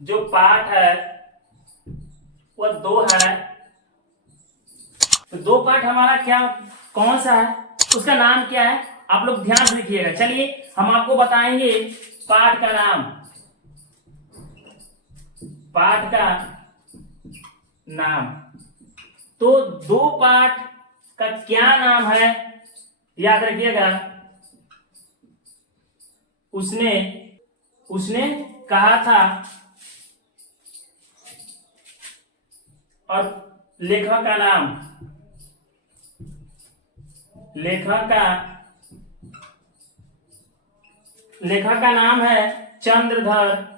जो पाठ है वह दो है। तो दो पाठ हमारा क्या कौन सा है, उसका नाम क्या है, आप लोग ध्यान से लिखिएगा। चलिए हम आपको बताएंगे पाठ का नाम। पाठ का नाम तो दो पाठ का क्या नाम है, याद रखिएगा। उसने उसने कहा था और लेखक का नाम, लेखक का नाम है चंद्रधर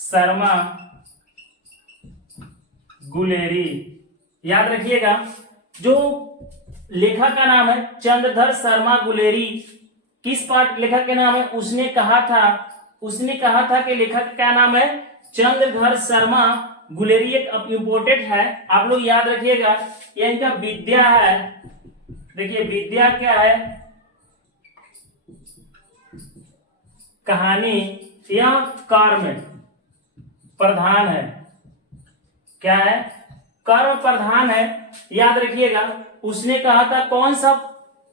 शर्मा गुलेरी। याद रखिएगा, जो लेखक का नाम है चंद्रधर शर्मा गुलेरी, किस पाठ लेखक के नाम है, उसने कहा था कि लेखक का नाम है चंद्रधर शर्मा गुलेरी। एक इंपोर्टेंट है, आप लोग याद रखिएगा। ये इनका विद्या है। देखिए विद्या क्या है, कहानी या कर्म प्रधान है। क्या है, कर्म प्रधान है। याद रखिएगा, उसने कहा था कौन सा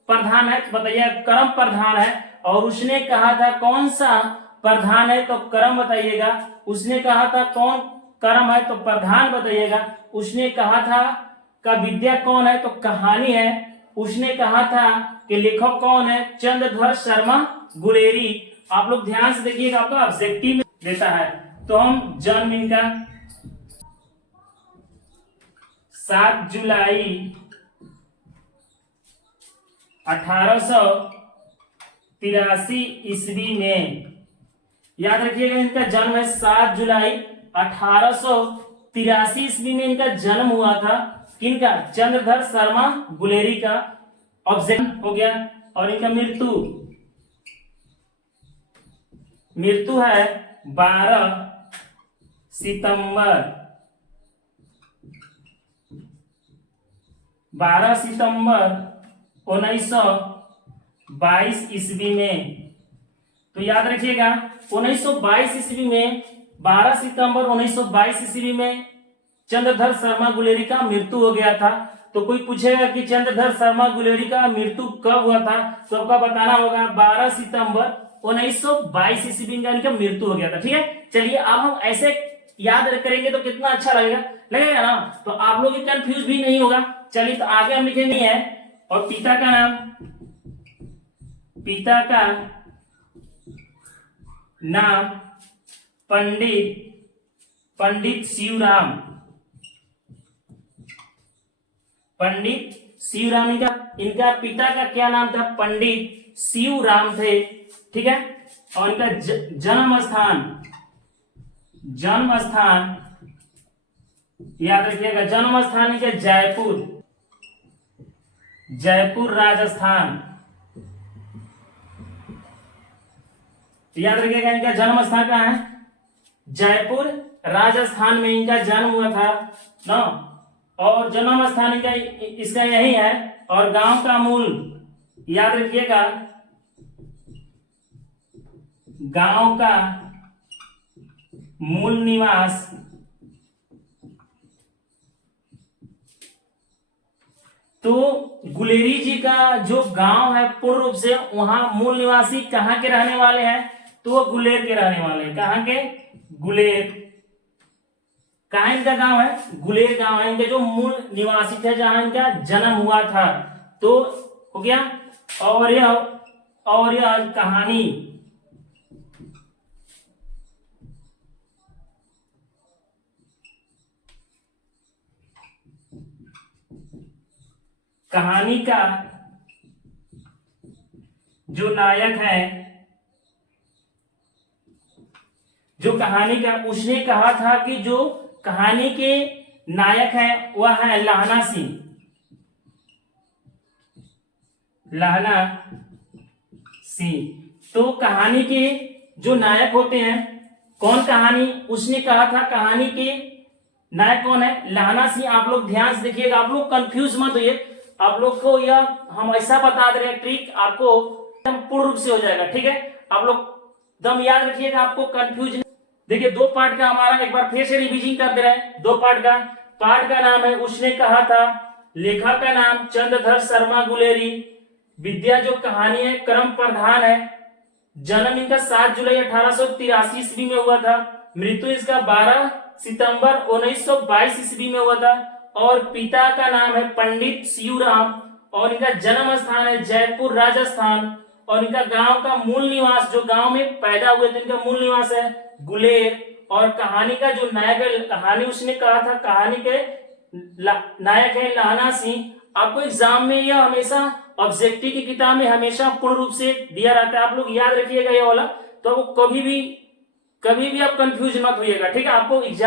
प्रधान है बताइए, कर्म प्रधान है। और उसने कहा था कौन सा प्रधान है, तो कर्म बताइएगा। उसने कहा था कौन कर्म है, तो प्रधान बताइएगा। उसने कहा था का विद्या कौन है, तो कहानी है। उसने कहा था कि लेखक कौन है, चंद्रधर शर्मा गुलेरी। आप लोग ध्यान से देखिएगा, आपका ऑब्जेक्टिव देता है। तो हम जन्म इनका 7 जुलाई 1883 ईस्वी में। याद रखिएगा, इनका जन्म है 7 जुलाई 1883 ईस्वी में इनका जन्म हुआ था। किनका, चंद्रधर शर्मा गुलेरी का। ऑब्जेक्ट हो गया। और इनका मृत्यु है 12 सितंबर 1922 ईस्वी में। तो याद रखिएगा, 1922 ईस्वी में, 12 सितंबर 1922 ईस्वी में चंद्रधर शर्मा गुलेरी का मृत्यु हो गया था। तो कोई पूछेगा कि चंद्रधर शर्मा गुलेरी का मृत्यु कब हुआ था, तो आपका बताना होगा 12 सितंबर 1922 ईस्वी में इनका मृत्यु हो गया था। ठीक है, चलिए अब हम ऐसे याद करेंगे तो कितना अच्छा लगेगा ना। तो आप लोग कंफ्यूज भी नहीं होगा। चलिए तो आगे हम लिखेंगे है। और पिता का नाम पंडित शिवराम। इनका पिता का क्या नाम था, पंडित शिवराम थे। ठीक है, और इनका जन्म स्थान याद रखिएगा। जन्म स्थान इनका जयपुर राजस्थान। याद रखिएगा, इनका जन्म स्थान कहाँ है, जयपुर राजस्थान में इनका जन्म हुआ था ना। और जन्म स्थान इनका इसका यही है। और गांव का मूल याद रखिएगा, गांव का मूल निवास तो गुलेरी जी का जो गांव है पूर्ण रूप से, वहां मूल निवासी कहां के रहने वाले हैं, तो वो गुलेर के रहने वाले हैं। कहां के, गुलेर। कहां इनका गांव है, गुलेर गांव है। इनके जो मूल निवासी थे, जहां इनका जन्म हुआ था। तो हो गया। और यह कहानी का जो नायक है, जो कहानी का, उसने कहा था कि जो कहानी के नायक है वह है लहना सिंह। तो कहानी के जो नायक होते हैं, कौन कहानी, उसने कहा था कहानी के नायक कौन है, लहना सिंह। आप लोग ध्यान से देखिएगा, आप लोग कंफ्यूज मत होइए। आप लोग को यह हम ऐसा बता दे रहे हैं ट्रिक आपको, पूर्ण रूप से हो जाएगा। ठीक है, आप लोग दम याद रखिएगा, आपको कंफ्यूज। देखिए 2 पार्ट का हमारा एक बार फिर से रिवीजन कर दे रहे हैं। 2 पार्ट का, पार्ट का नाम है उसने कहा था, लेखक का नाम चंद्रधर शर्मा गुलेरी, विद्या जो कहानी है क्रम प्रधान है, जन्म इनका 7 जुलाई 1883 ईस्वी में हुआ था, मृत्यु इसका 12 सितंबर 1922 ईस्वी में हुआ था, और पिता का नाम है पंडित शिवराम, और इनका जन्म स्थान है जयपुर राजस्थान, और इनका गांव का मूल निवास, जो गांव में पैदा हुए थे इनका मूल निवास है गुलेर, और कहानी का जो नायक है, कहानी उसने कहा था, कहानी के नायक है लाना सिंह। आपको एग्जाम में यह हमेशा ऑब्जेक्टिव की किताब में हमेशा पूर्ण रूप से दिया रहता है, आप लोग याद रखिएगा ये वाला, तो कभी भी आप कंफ्यूज मत होइएगा। ठीक है, आपको एग्जाम